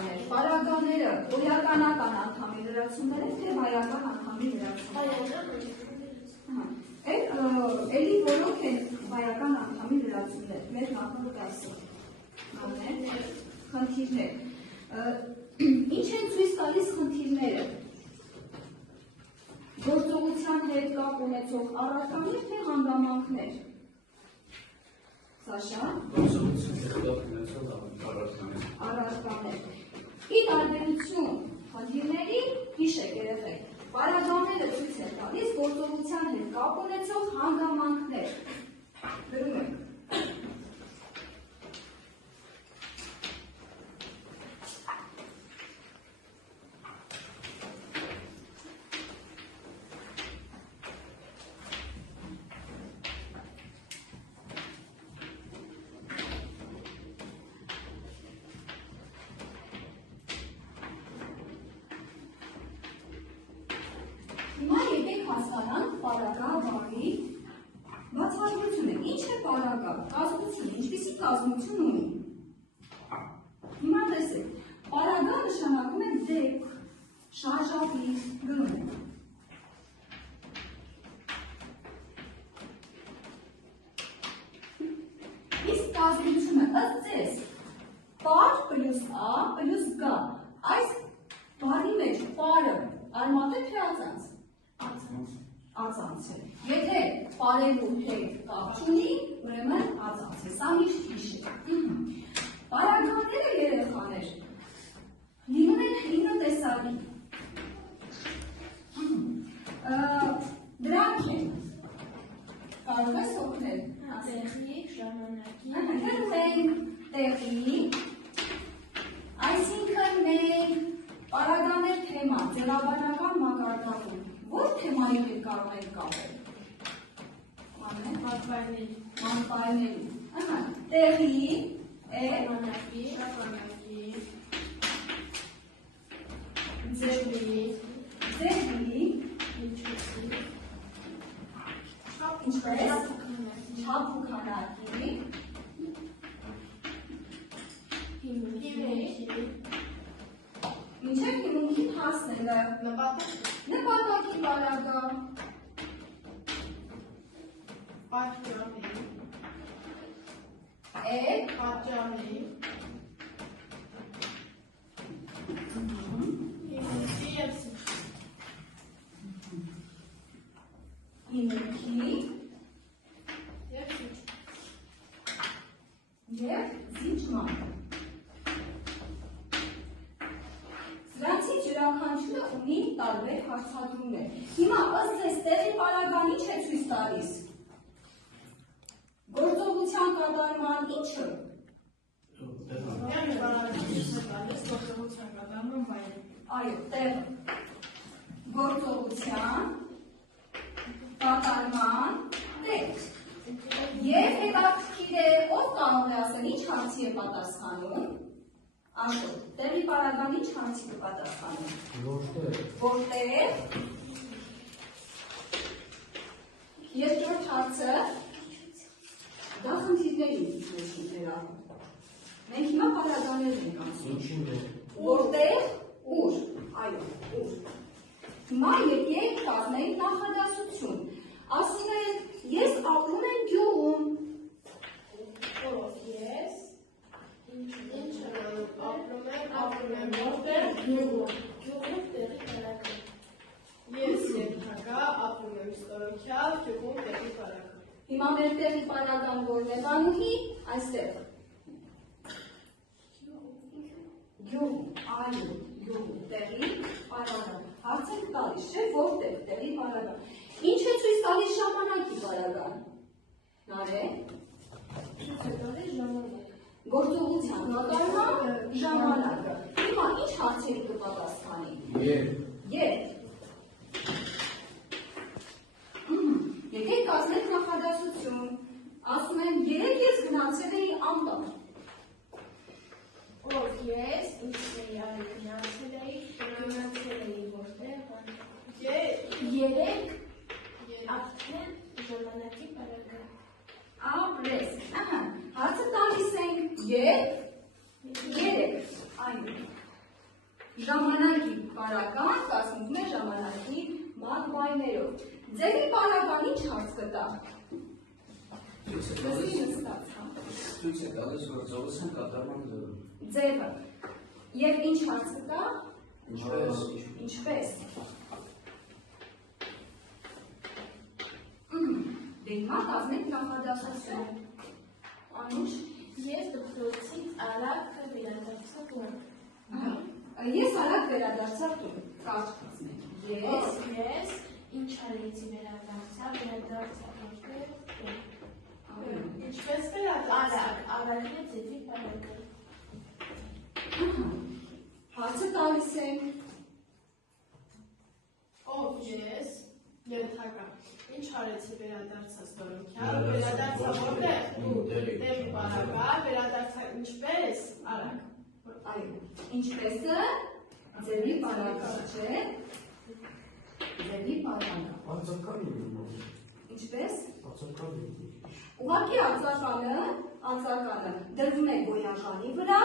երեխաներ, պարագաները գոյականական անդամի լրացումներ են, թե վայական անդամի լրացումներ։ Էլի որոնք են վայական անդամի լրացումներ, մեր նախորդ այսօր։ Խնդիրներ։ Ինչ են ցույց տալիս խնդիրները։ Գործողության հետ կապ ունեցող առարկաներ թե հանգամանքներ։ Սաշա։ Գործողության հետ կապ ունեցող առարկաներ։ Ի տարբերություն խնդիրների, հիշեք երեխեք, պարագաները ցույց են տալիս գործողության հետ կապ ունեցող հանգամանքներ։ Գրում ենք։ Հիմա եկեք հասկանանք պարագա բառի բացատրությունը։ Ինչ է պարագա? Կազմություն, ինչպիսի կազմություն ունի։ Հիմա տեսեք, պարագա նշանակում է դեպք, շարժապիր, գրում ենք։ Իսկ կազմությունը ըստ ձեզ պար պլյուս ա պլյուս գ։ Այս բառի մեջ պարը արմատ է թե ածանց։ Ածանց է։ Եթե պարելու հետ կապ չունի, ուրեմն ածանց է։ Սա միշտ հիշեք։ Պարագաները երեխաներ լինում են ինը տեսակի։ Դրանք են։ Կարող ես օգնել։ Տեղի, ժամանակի։ Տեղի, այսինքն մենք պարագաներ թեմա, ձևաբանական մակարդակում, որ թեմայի հետ կարող ենք կապել։ Մանպայների։ Տեղի, Ժամանակի, ձևի, ինչպես, չափ ու քանակի, մինչև հիմունքին հասնելը, նպատակի պարագա, պատճառի, հիմունքի և զիջման։ Սրանցից յուրաքանչյուրը ունի տարբեր հարցադրումներ։ Հիմա ըստ ձեզ տեղի պարագան ինչ է ցույց տալիս։ Գործողության կատարման ինչը։ Այո, տեղը։ Գործողության կատարման տեղ։ Եվ հետաքրքիր է, ով կարող է ասել ինչ հարցի է պատասխանում։ Աշոտ, տեղի պարագան ինչ հարցի է պատասխանում։ Որտեղ։ Երկրորդ հարցը դա խնդիրների մեջ ներառում։ Մենք հիմա պարագաներ ենք ասում։ Որտեղ, ուր, այո, ուր։ Հիմա եկեք կազմենք նախադասություն։ Ասում են, ես ապրում եմ գյուղում։ Ես ապրում եմ որտեղ գյուղում տեղի պարագա։ Ես երթակա ապրում եմ ստորոքյալ գյուղում տեղի պարագա։ Հիմա մեր տեղի պարագան որն է բանուհի, այստեղ։ Գյուղ, այո, գյուղ, տեղի պարագան։ Հարց ենք տալիս, չէ՞, որտեղ տեղի պարագան։ Ինչ է ցույց տալիս ժամանակի պարագան։ Նարե։ Ցույց է տալիս ժամանակ։ Գործողության կատարման ժամանակը։ Հիմա ինչ հարցերի կպատասխանի։ Երբ։ Եկեք կազմենք նախադասություն։ Ասում են, երեկ ես գնացել էի անտառ։ Ով ես, ինչ էի արել, գնացել էի որտեղ։ Երեք արդեն ժամանակի պարագա։ Ապրես։ Հարցը տալիս ենք երբ։ Երեք։ Այո։ ժամանակի պարագան կազմվում է ժամանակի մագվայներով։ Ձևի պարագան ինչ հարց կտա։ Ցույց է տալիս, որ ծովս են կատարման ձևը։ Ձևը։ Եվ ինչ հարց կտա։ Ինչպես։ Դե հիմա կազմենք նախադասություն։ Անուշ։ Ես դպրոցից արագ վերադարձա տուն։ Ես արագ վերադարձա տուն։ Կարճ կազմենք։ Ես ինչ արեցի վերադարձա տուն։ Ինչպես վերադարձա։ Արագ է ձևի պարագը։ Հարցը տալիս է։ Ով ես ենթակա։ Ինչ արեցի վերադարձա ստորոքյալ, վերադարձա որտեղ, դեպի պարագա, վերադարձա ինչպես, արագ։ Այո, ինչպես-ը, ձևի պարագա, չէ, ձևի պարագա, ինչպես, ուղղակի արձականը դրվում է գոյականի վրա,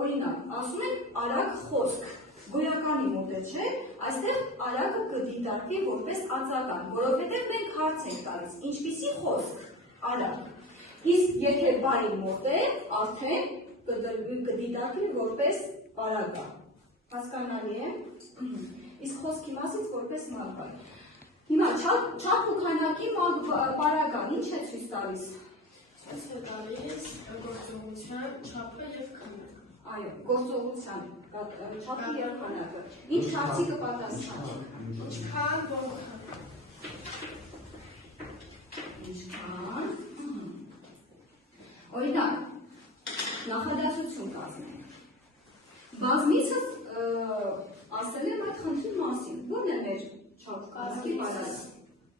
օրինակ, ասում են արագ խոսք, գոյականի մոտ է, չէ, այստեղ արագը կդիտարկվի որպես արձական, որովհետև մենք հարց ենք տալիս, ինչպիսի խոսք, արագ, իսկ եթե բարի մոտ է, արդեն կդիտարկվի որպես պարագա, հասկանալի է, իսկ խոսքի մասից որպես մագվայ, հիմա չափ ու քանակի պարագան ինչ է ցույց տալիս, Ցույց է տալիս գործողության չափը և քանակը։ Այո, գործողության չափը և քանակը։ Ինչ հարցի կպատասխանի։ Ինչքան որքան։ Ինչքան։ Օրինակ, նախադասություն կազմենք։ Բազմիցս ասել եմ այդ խնդրի մասին։ Ո՞րն է մեր չափ քանակի պարագան։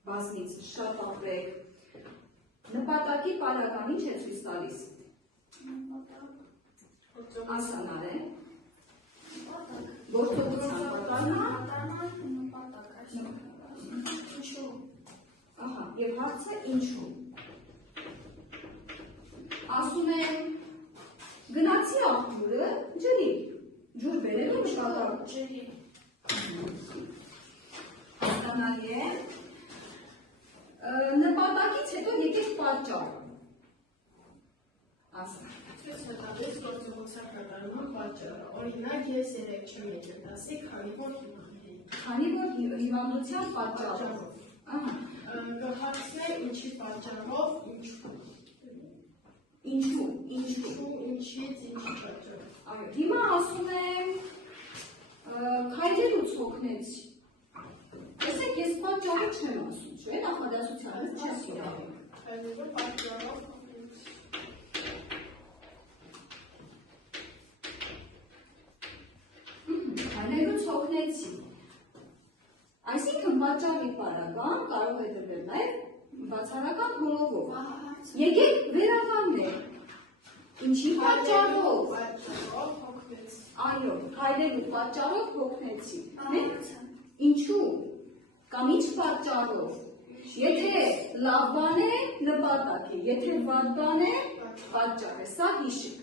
Բազմիցս, շատ ապրեք։ Նպատակի պարագան ինչ է ցույց տալիս։ Ասանալ է։ Գործողության Ինչու։ Ահա, և հարցը ինչու։ Ասում եմ, գնացի աղբուրը ջրի, ջուր բերելու նշատակ Ջրի։ հասկանալի է։ Նպատակից հետո եկեք պատճառը։ Ասա։ Ցույց է տալիս գործողության կատարման պատճառը։ Օրինակ ես 3 չեմ եկել դասի, քանի որ հիվանդության պատճառով։ Կհարցնե ինչի պատճառով, ինչու։ Ինչու։ Ինչից, ինչի պատճառով։ Այո, հիմա ասում եմ, քայլելուց հոգնեցի։ Տեսեք, ես պատճառը չեմ ասում, չէ՞, նախադասությանից չես յուրանում։ Քայլելու պատճառով Քայլելուց հոգնեցի։ Այսինքն պատճառի պարագան կարող է դրվել նաև բացառական հոլովով։ Եկեք վերականգնենք։ Ինչի պատճառով։ հոգնեցի։ Այո, քայլելու պատճառով հոգնեցի։ Ինչու։ Կամ ինչ պատճառով։ Եթե լավ բան է, նպատակ է, եթե վատ բան է, պատճառ է, սա հիշեք։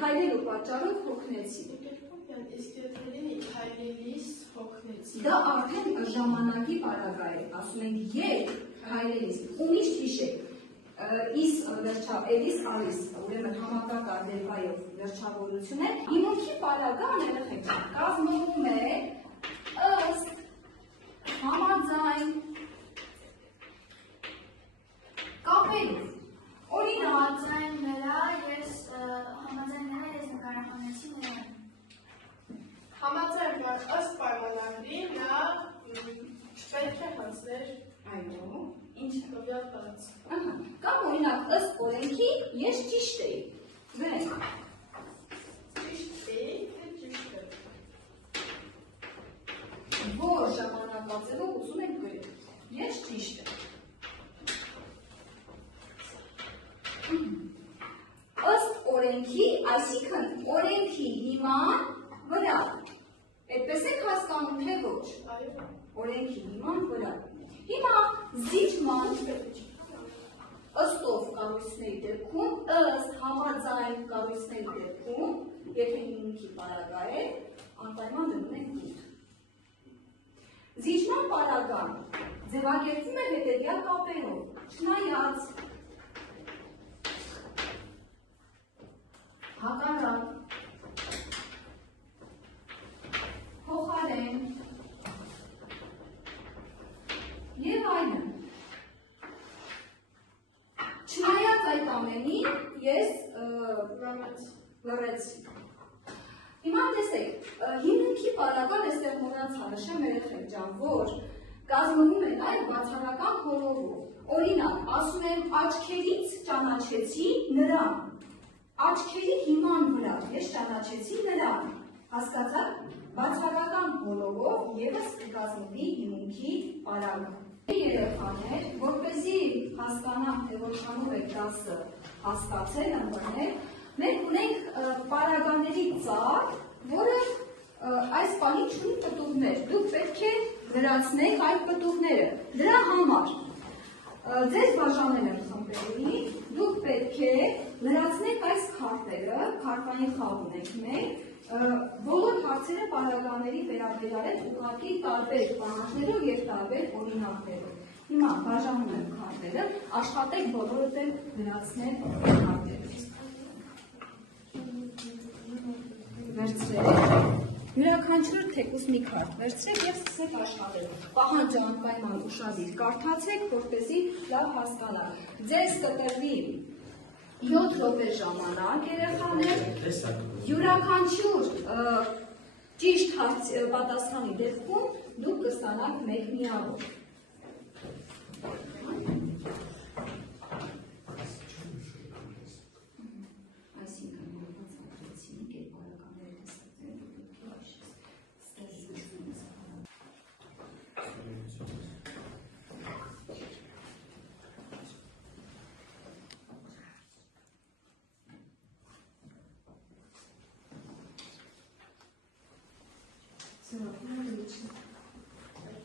Քայլելու պատճառով հոգնեցի։ Իսկ եթե լինի քայլելիս հոգնեցի։ Դա արդեն ժամանակի պարագա է, ասում ենք երբ քայլելիս, ու միշտ հիշեք, իս էլիս արիս, ուրեմն համակարգ արգելվայով վերջավորություն է, հիմունքի պարագան երեխեք կազմվում է ըստ համաձայն կապերով, օրինակ Համաձայնները ես նկարահանեցի նրան։ Համաձայն ըստ պայմանագրի նա չպետք է հանձներ այո, ինչ տվյալ բաց։ կամ օրինակ ըստ օրենքի ես ճիշտ էի, գրենք, Ճիշտ է, թե ճիշտ է։ որ ժամանակաձևով ուզում եք գրել, ես ճիշտ եմ։ Ըստ օրենքի, այսինքն օրենքի հիման վրա, այդպես եք հասկանում, թե ոչ, Այո։ օրենքի հիման վրա։ Հիմա զիջման ըստով կառույցների դեպքում, ըստ համաձայն կառույցների դեպքում Եթե հիմունքի պարագա է, անպայման դնում ենք 8։ Զիջման պարագան ձևակերպվում է հետևյալ կապերով, չնայած, հակառակ, փոխարեն և այլն։ Չնայած այդ ամենին, ես լռեցի։ Հիմա տեսեք, հիմունքի պարագան այստեղ մոռացա նշեմ երեխեք ջան, որ կազմվում է նաև բացառական խորովով։ Օրինակ, ասում եմ աչքերից ճանաչեցի նրան։ Աչքերի հիման վրա ես ճանաչեցի նրան։ Հասկացաք, բացառական խորովով ևս կկազմվի հիմունքի պարագան։ Երեխաներ, որպեսզի հասկանանք, թե որքանով եք դասը հասկացել, ընկերներ, մենք ունենք պարագաների ծառ, որը այս պահին չունի պտուղներ։ Դուք պետք է լրացնեք այդ պտուղները։ Դրա համար ձեզ բաժանել եմ խմբերի, դուք պետք է լրացնեք այս քարտերը, քարտային խաղ ունենք մենք, բոլոր հարցերը պարագաների վերաբերյալ են ուղղակի տարբեր պահանջներով և տարբեր օրինակներով։ Հիմա բաժանում եմ քարտերը, աշխատեք բոլորդ էլ լրացնել քարտերը։ Վերցրեք, յուրաքանչյուր թեկուզ մի քարտ վերցրեք և սկսեք աշխատել։ Պահանջը անպայման ուշադիր կարդացեք, որպեսզի լավ հասկանաք։ Ձեզ կտրվի 7 րոպե ժամանակ երեխաներ, յուրաքանչյուր ճիշտ պատասխանի դեպքում դուք կստանաք 1 միավոր։ Այսինքն բացատրեցինք այդ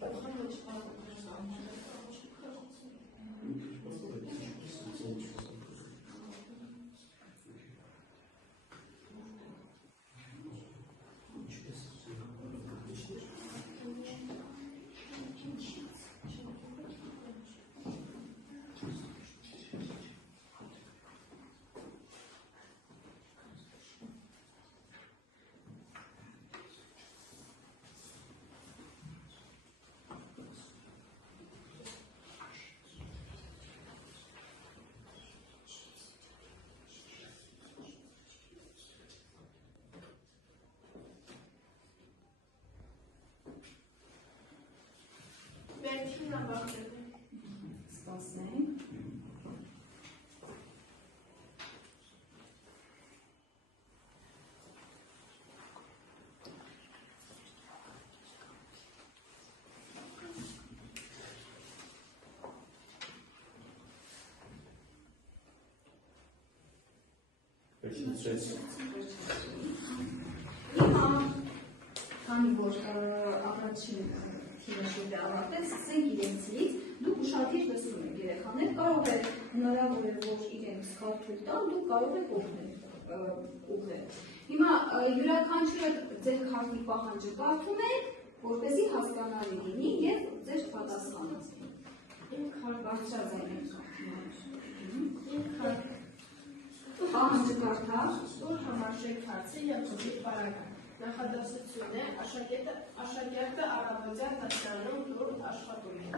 պարագաները տեսակները Սպասենք։ Հիմա, քանի որ առաջին թիմը ավարտեց, սկսենք իրենցից, դուք ուշադիր լսում եք երեխաներ, կարող է հնարավոր է, որ իրենք սխալ թույլ տան, դուք կարող եք օգնել։ ուղղել։ Հիմա յուրաքանչյուրը ձեր քարտի պահանջը կարդում եք, որպեսզի հասկանալի լինի եւ ձեր պատասխանը։ Իմ քարտը Բարձրաձայն եք պահանջը կարդալ։ Սուր համարժեք հարցի և խմբի պարագան։ Նախադասություն է, աշակերտը առավոտյան դասարանում լուր աշխատում է։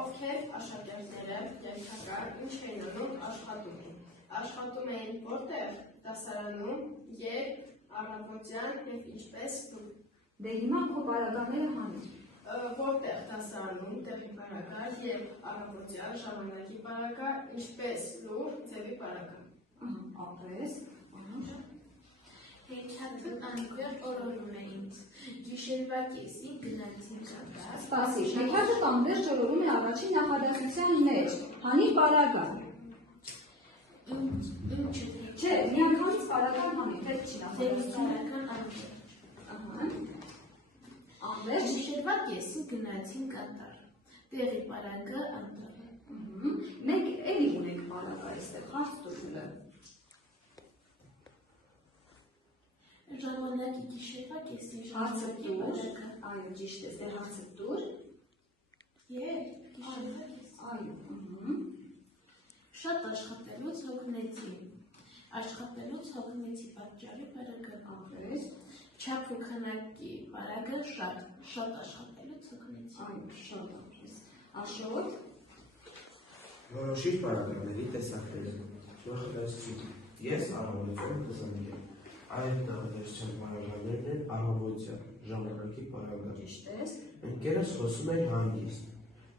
Ովքեր աշակերտները կենթական ինչ էին անում աշխատում են։ Աշխատում էին որտեղ դասարանում և առավոտյան և ինչպես լուր։ Դե հիմա քո պարագաները հանիր։ Որտեղ դասարանում տեղի պարագա և առավոտյան ժամանակի պարագա, ինչպես լուր ձևի պարագա։ Ապրես։ Հեքիաթն անկյուն օրորում էին, գիշերվա կեսին գնացին կատար։ Սպասի, հեքիաթը տանտեր ժողովում է առաջին նախադասության մեջ, հանի պարագան։ Ինչը Չէ, միանգամից պարագան հանի, պետք չի նախադասության։ դեպքական անկյուն։ Անվերջ։ Գիշերվա կեսին գնացին կատար։ Տեղի պարագը անտառ։ Մենք էլի ունենք պարագա այստեղ, հարց տուր։ Ժամանակի գիշերվա կեսին Հարցը ժամանակի տուր, պարագը։ այո, ճիշտ է, դե հարցը տուր, Եվ գիշերվա կեսին։ այո, Շատ աշխատելուց հոգնեցի։ Աշխատելուց հոգնեցի պատճառի պարագը։ ապրես, Չափ ու քանակի պարագը շատ աշխատելուց հոգնեցի։ այո, շատ ապրես, աշոտ, Որոշիչ պարագաների տեսակները։ Նախադասություն։ Ես առավոտյան կզանգեմ։ Այդ նախադասության պարագաներն են առավոտյան, ժամանակի պարագա։ ճիշտ ես, Ընկերս խոսում էր հանգիստ,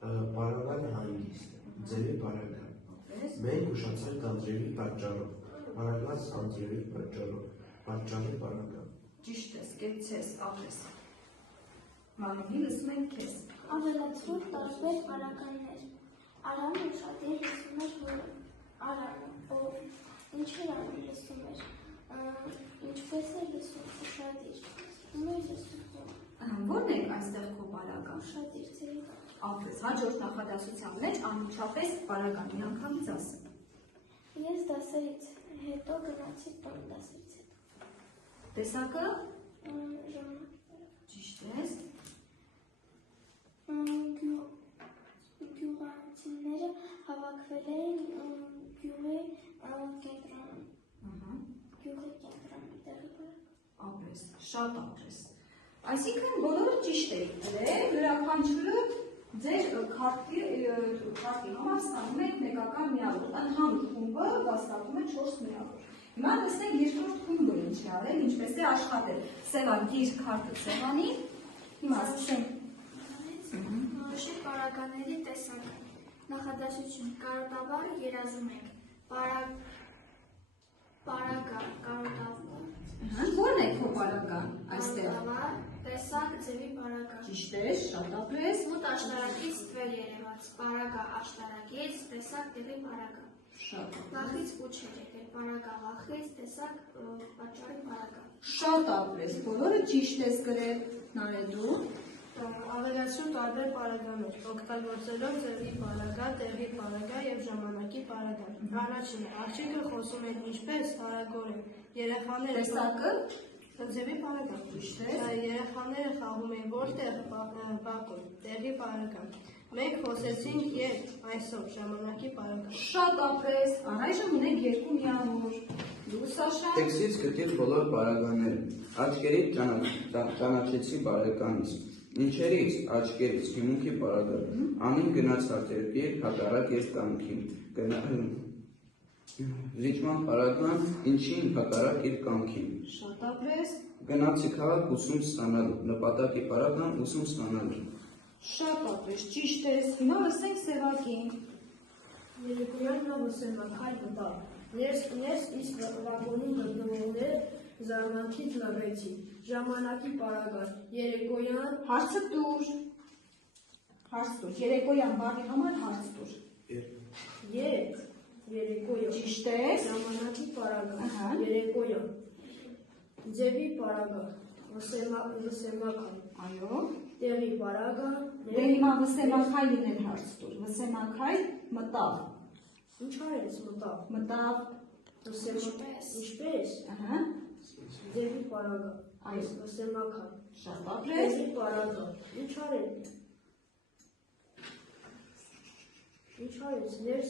պարագան հանգիստ, ձևի պարագա։ ապրես, Մենք ուշացանք անձրևի պատճառով, պարագած անձրևի պատճառով, պատճառի պարագա։ ճիշտ ես, կեցես, ապրես, Մանուհի լսում ենք քեզ, Ավելացրու տարբեր պարագաներ։ Արամը ուշադիր լսում էր հորը։ Արամը, ով ինչեր անում լսում էր, ինչպես է լսում ուշադիր, լսում էր լսում հորը։ ո՞րն է այստեղ քո պարագան, Ուշադիր ձերի։ ապրես, հաջորդ նախադասության մեջ անմիջապես պարագան միանգամից ասը, Ես դասերից հետո գնացի տուն դասերից հետո։ տեսակը, Ժամանակ։ ճիշտ ես, Գյուղացիները հավաքվել էին գյուղի կենտրոնում։ Գյուղի կենտրոնում տեղի վրա։ ապրես, շատ ապրես, այսինքն բոլորը ճիշտ եք գրել, յուրաքանչյուրը ձեր քարտի համար ստանում եք մեկական միավոր, ընդհանուր խումբը վաստակում է 4 միավոր։ Հիմա տեսնենք երկրորդ խումբը ինչ է արել, ինչպես է աշխատել։ Սևա գիր քարտը սեղանի, հիմա սկսենք։ Որոշի պարագաների տեսակ։ Նախադասություն կարոտավար երազում ենք։ Պարագա կարոտավար։ Ո՞րն է քո պարագան այստեղ։ Կարոտավար տեսակ ձևի պարագա։ Ճիշտ է, շատ ապրես, Մոտ աշտարակից ստվեր երևաց։ Պարագա աշտարակից տեսակ տեղի պարագա։ շատ Վախից կուչ էր եկել։ Պարագա վախից տեսակ պատճառի պարագա։ շատ ապրես, բոլորը ճիշտ ես գրել, Նարեդու։ Ավելացրու տարբեր պարագաներ, օգտագործելով ձևի պարագա, տեղի պարագա և ժամանակի պարագա։ Առաջինը, աղջիկը խոսում էր ինչպես հարագորեն, երեխաները Տեսակը, ձևի պարագա։ ճիշտ է, Երեխաները խաղում են որտեղ բակում, տեղի պարագա։ Մենք խոսեցինք երբ, այսօր, ժամանակի պարագա։ շատ ապրես, առայժմ ունենք 2 միավոր, դու Սաշա, Տեքստից գտիր բոլոր պարագաները։ Աչքերից ճանաչեցի բարեկանից։ Ինչերից, աչքերից, հիմունքի պարագա։ Անին գնաց հատերկիր, հակառակ երկամքին։ Զիջման պարագան, ինչին հակառակ իր կամքին։ շատ ապրես, Գնացի քաղաք ուսում ստանալու, նպատակի պարագան ուսում ստանալու։ շատ ապրես, ճիշտ ես, հիմա լսենք Սևակին, Երեկոյան նա վսեմակալ մտավ։ Ներս իսկ վագոնում գտնողները զարմանքից լռեցին։ Ժամանակի պարագան, երեկոյան հարցը տուր, երեկոյան բառի համար հարց տուր, երեկոյան, ճիշտ ես, ժամանակի պարագան, Ահա. երեկոյան, ձևի պարագան, վսեմակալ, այո, տեղի պարագան, դե հիմա վսեմակային էլ հարց տուր, վսեմակայ մտավ, ինչ արեց մտավ, մտավ, Ինչպես։ Ահա, Ձևի պարագա։ Այո. Սեմական։ շատ ապրես։ Ձևի պարագա։ Ինչ արել։ Ինչ արեց։ Ներս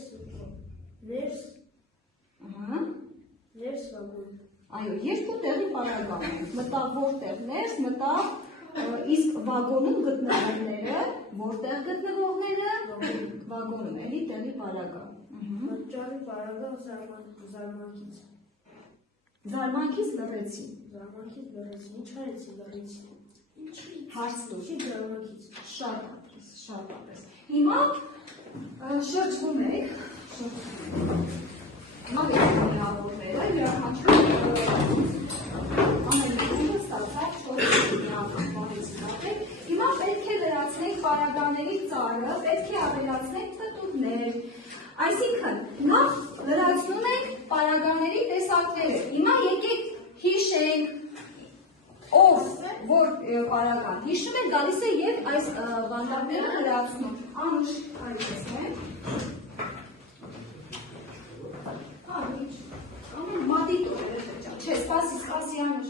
Ահա, վագոն։ այո, երկու տեղի պարագան են, մտավ որտեղ ներս, մտավ իսկ վագոնում գտնվողները, որտեղ գտնվողները, վագոնում էլի տեղի պարագա։ Պատճառի պարագա զարմանքից։ Զարմանքից լռեցի, Զարմանքից լրեցի։ Ինչ արեցի լրեցի։ հարց տուր, Ինչի զարմանքից։ շատ ապրես, շատ ապրես։ Հիմա շրջվում եք, հիմա եկում միավորները, յուրաքանչյուր ամենուր ստացավ 4 միավորներից։ Հիմա պետք է վերացնենք պարագաների ծառը, պետք է ավելացնենք պտուղներ։ Այսինքն, նախ վերացնում ենք պարագաների տեսակները։ Հիմա եկեք հիշենք, ով որ պարագան հիշում եք, գալիս է եւ այս վանդակները վերացնում։ Անուշ, այլ տեսնենք։ Մատի տորերը շրջան, չէ, սպասի Անուշ,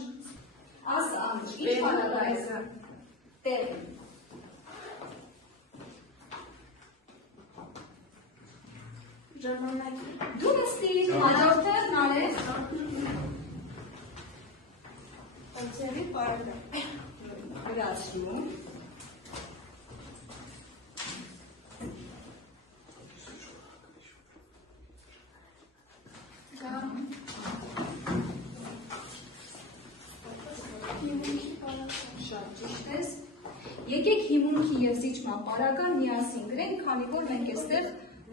ասա Անուշ, ինչ պարագա է սա, տեղ։ Ժամանակի։ Դու նստիր, հաջորդը նարես, Ձևի պարագա։ վերացնում։ Շատ ճիշտ ես։ Եկեք հիմունքի եւ զիջման պարագան միասին գրենք, քանի որ մենք այստեղ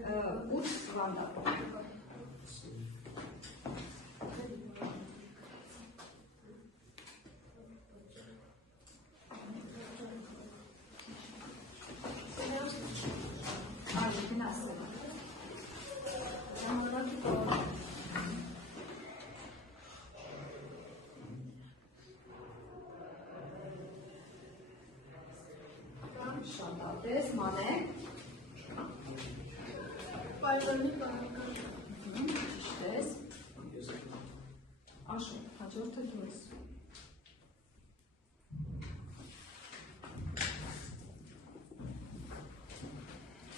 8 վանդակ ունենք։ Այո, գնացել։ Ժամանակի պարագա։ Շատ ապրես, մանե։ Պայծառի պարագա։ Ճիշտ ես։ Աշոտ, հաջորդը դու ես։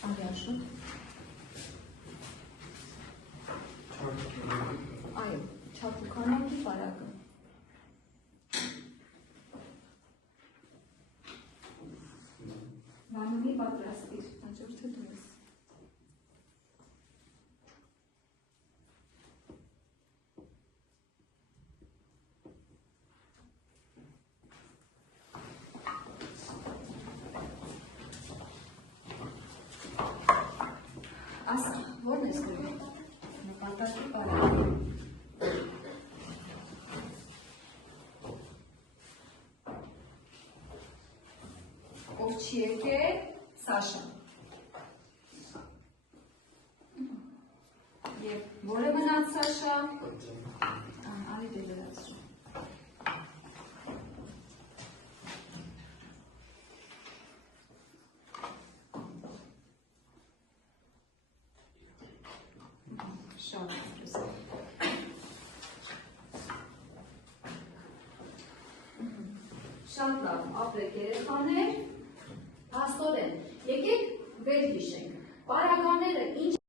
Այո, Աշոտ։ Այո, չափուկանակի պարագը։ Վանունի պատրաստիր, հաջորդը դու ես։ Ասա, ո՞րն ես գրում։ Նպատակի պարագա։ Ով չի եկել, Սաշա։ Եվ որը մնաց Սաշա։ Արի դե վերացրու։ Շատ ապրես։ Շատ լավ, ապրեք երեխաներ, հաստորեն, եկեք վեր հիշենք, պարագաները ինչ